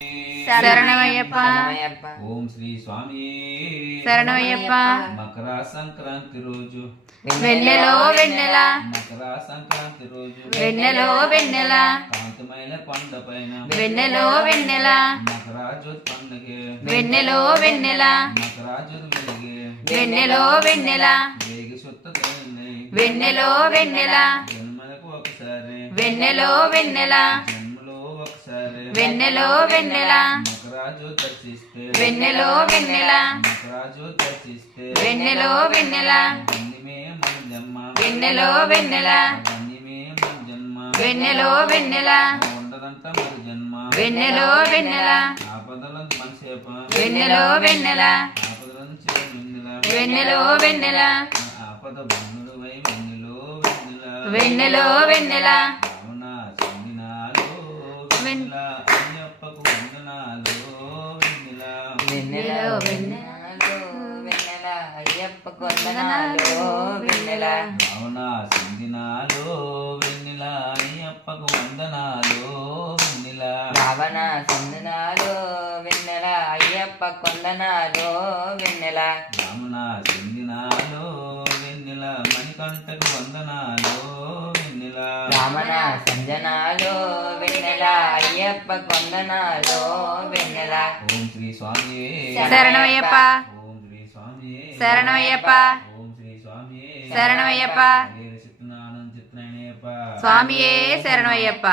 శరణమయ్యప్ప. ఓం శ్రీ స్వామి శరణమయ్యప్ప. మకర సంక్రాంతి రోజు వెన్నెలో వెన్నెల, మకర సంక్రాంతి రోజు వెన్నెలో వెన్నెల, కాంతమైన కొండ పైన వెన్నెలో వెన్నెల, మకరాజ్యోతి పండుగ వెన్నెలో వెన్నెల, మకరాజ్యోతి వెలిగే వెన్నెలో వెన్నెల, వేగి సుత్త తేలినై వెన్నెలో వెన్నెల, జన్మలకు ఒకసారి వెన్నెలో వెన్నెల, జన్మలో ఒకసారి వెన్నెలో వెన్నెల, మకరాజ్యోతి దర్శిస్తే వెన్నెలో వెన్నెల, మకరాజ్యోతి దర్శిస్తే వెన్నెలో వెన్నెల, ధన్యమే మన జన్మ వెన్నెలో వెన్నెల, ధన్యమే మన జన్మ వెన్నెలో వెన్నెల, ఉండదంట మరి జన్మ వెన్నెలో వెన్నెల, ఆపదలను మనసేప వెన్నెలో వెన్నెల, ఆపదలను చేయ వెన్నెల వెన్నెలో వెన్నెల, ఆపద బంధుడు వై వెన్నెలో వెన్నెల వెన్నెలో వెన్నెల, రావణ చెందినాలో వెన్నెల అయ్యప్పకు వందనాలు వెన్నెల వెన్నెలో వెన్నెల, వెన్నెల అయ్యప్ప కొందనాలు వెన్నెల రావణ చెందినాలో వెన్నెల అయ్యప్పకు వందనాలు వెన్నెల రావణ సందనాలు వెన్నెల అయ్యప్ప కొందనాలు వెన్నెల రామణ చెందినాలో వెన్నెల మణికంఠకు వందనాలు వెన్నెల రామణ సంజనాలు వెన్నెల అయ్యప్ప కొందనాలు వెన్నెల ఓం శ్రీ స్వామి శరణమయ్యప్ప. ఓం శ్రీ స్వామి శరణమయ్యప్ప. ఓం శ్రీ స్వామి శరణమయ్యప్ప. చిత్నానంద చిత్నయ్యప్ప స్వామియే శరణమయ్యప్ప.